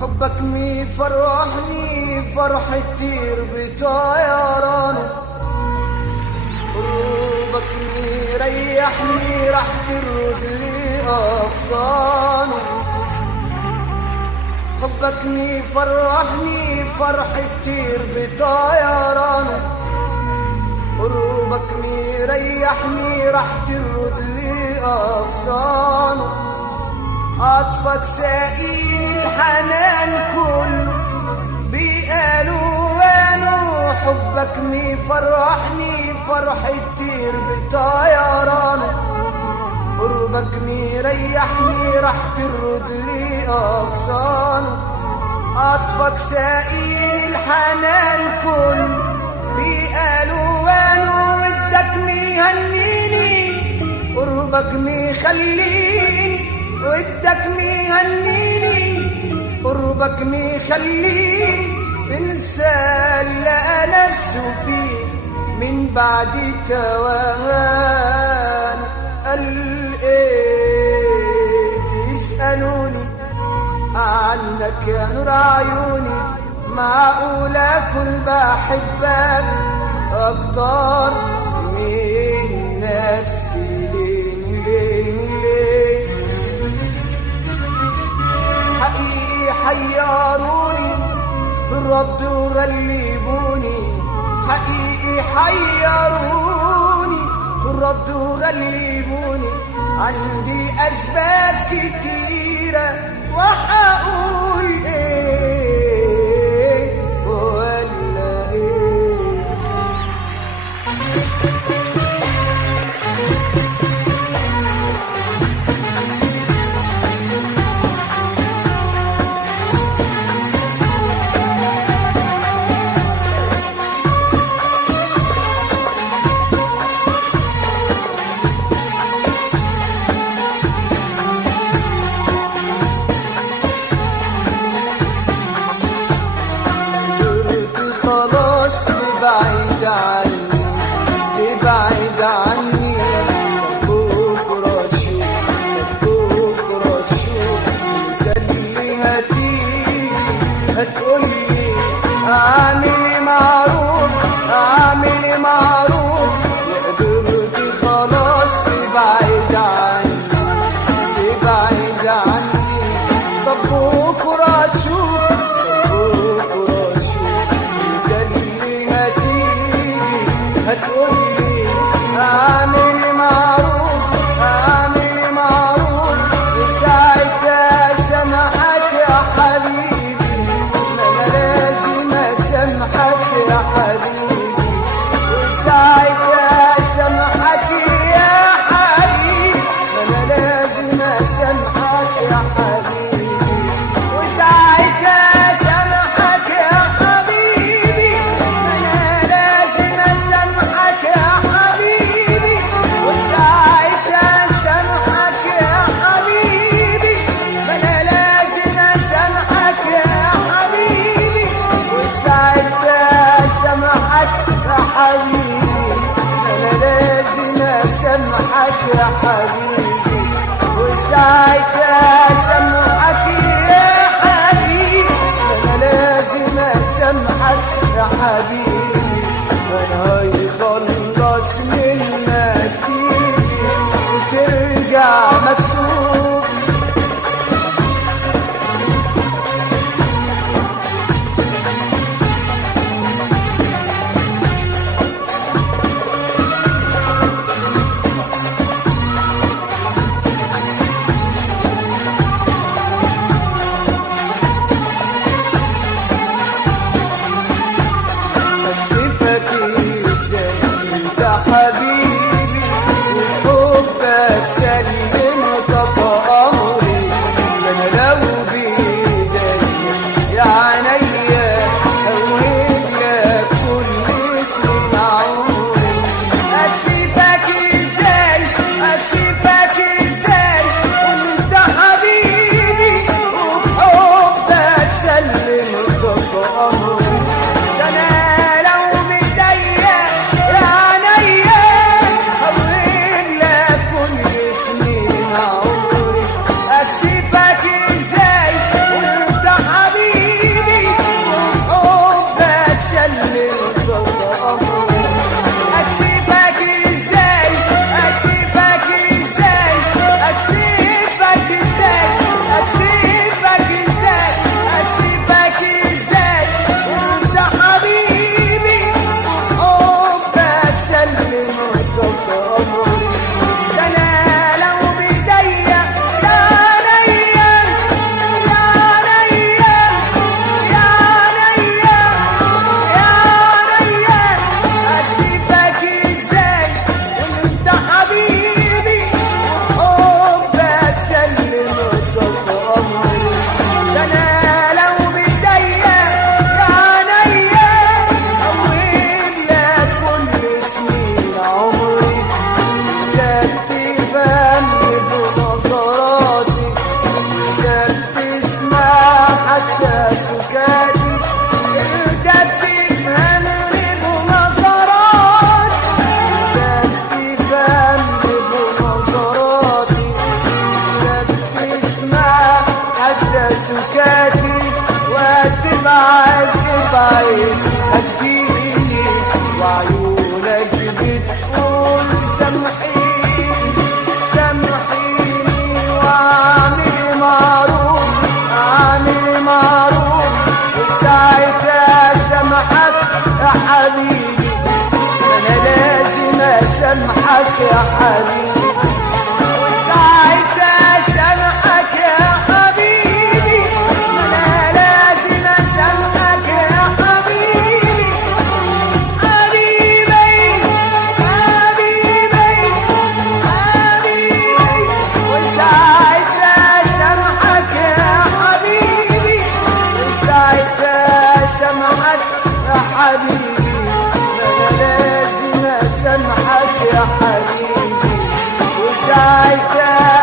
حبك مفرحني فرحة طير بطيرانه، قربك مريحني راح ترد لي أغصانه. حبك مفرحني فرحة طير بطيرانه، قربك مريحني راح ترد لي أغصانه. عطفك ساقيني الحنان كله بألوانه، حبك مفرحني فرحة طير بطيرانه، قربك مريحني راح ترد لي أغصانه. عطفك ساقيني الحنان كله بألوانه، ودك مهنيني قربك مخليني، ودك مهنيني قربك مخليني انسى اللي لقى نفسه فيه من بعد توهان. قال ايه يسألوني عنك يا نور عيوني، معقول اكون بحبك اكتر من نفسي؟ ليه حقيقي حيروني بالرد وغلبوني، حقيقي حيروني بالرد وغلبوني. عندي أسباب كتيرة وهقول ايه ولا ايه. سكاتي وتبعد تبعد هديني وعيونك بتقول سامحيني سامحيني واعمل معروف اعمل معروف وساعتها سامحك يا حبيبي انا لازم اسامحك يا حبيبي وساعتها سامحك يا حبيبي انا لازم اسامحك يا حبيبي حبيبي حبيبي حبيبي وساعتها سامحك يا حبيبي وساعتها سامحك يا حبيبي انا لازم اسامحك يا حبيبي وساعتها